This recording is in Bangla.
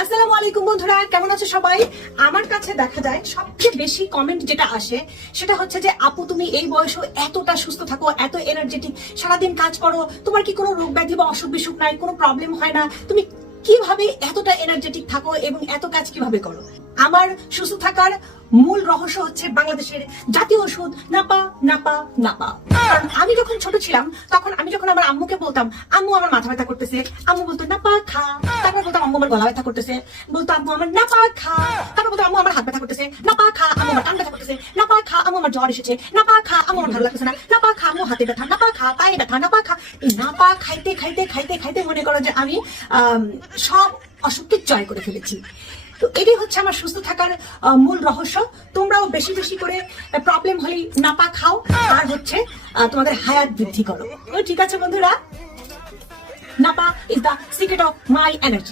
আসসালামু আলাইকুম বন্ধুরা, কেমন আছো সবাই? আমার কাছে দেখা যায় সবচেয়ে বেশি কমেন্ট যেটা আসে সেটা হচ্ছে যে আপু তুমি এই বয়সে এতটা সুস্থ থাকো, এত এনার্জেটিক, সারাদিন কাজ করো, তোমার কি কোনো রোগ ব্যাধি বা অসুখ বিসুখ নাই, কোনো প্রবলেম হয় না, তুমি কিভাবে এতটা এনার্জেটিক থাকো এবং এত কাজ কিভাবে করো? আমার সুস্থ থাকার মূল রহস্য হচ্ছে বাংলাদেশের জাতীয় ওষুধ নাপা নাপা নাপা। কারণ আমি যখন ছোট ছিলাম তখন আমি যখন আমার আম্মুকে বলতাম আম্মু আমার মাথা ব্যথা করতেছে, আম্মু বলতো নাপা খা। তারপর বলতাম আম্মু আমার গলা ব্যথা করতেছে, বলতো আম্মু আমার নাপা খা। তারপর বলতো আম্মু আমার হাত ব্যথা করতেছে, নাপা খা। আম্মু আমার কান ব্যথা করতেছে, নাপা খা। আম্মু আমার জ্বর এসেছে, নাপা খা। আম্মু আমার ভালো লাগতেছে না, নাপা খা। আম্মু হাতে ব্যথা, নাপা খা। পায়ে ব্যথা, নাপা খা। এই নাপা খাইতে খাইতে খাইতে খাইতে মনে করো যে আমি সব অসুখকে জয় করে ফেলেছি। তো এটাই হচ্ছে আমার সুস্থ থাকার মূল রহস্য। তোমরাও বেশি বেশি করে প্রবলেম হলেই নাপা খাও আর হচ্ছে তোমাদের হায়াত বৃদ্ধি করো। তো ঠিক আছে বন্ধুরা, Napa is the secret of my energy.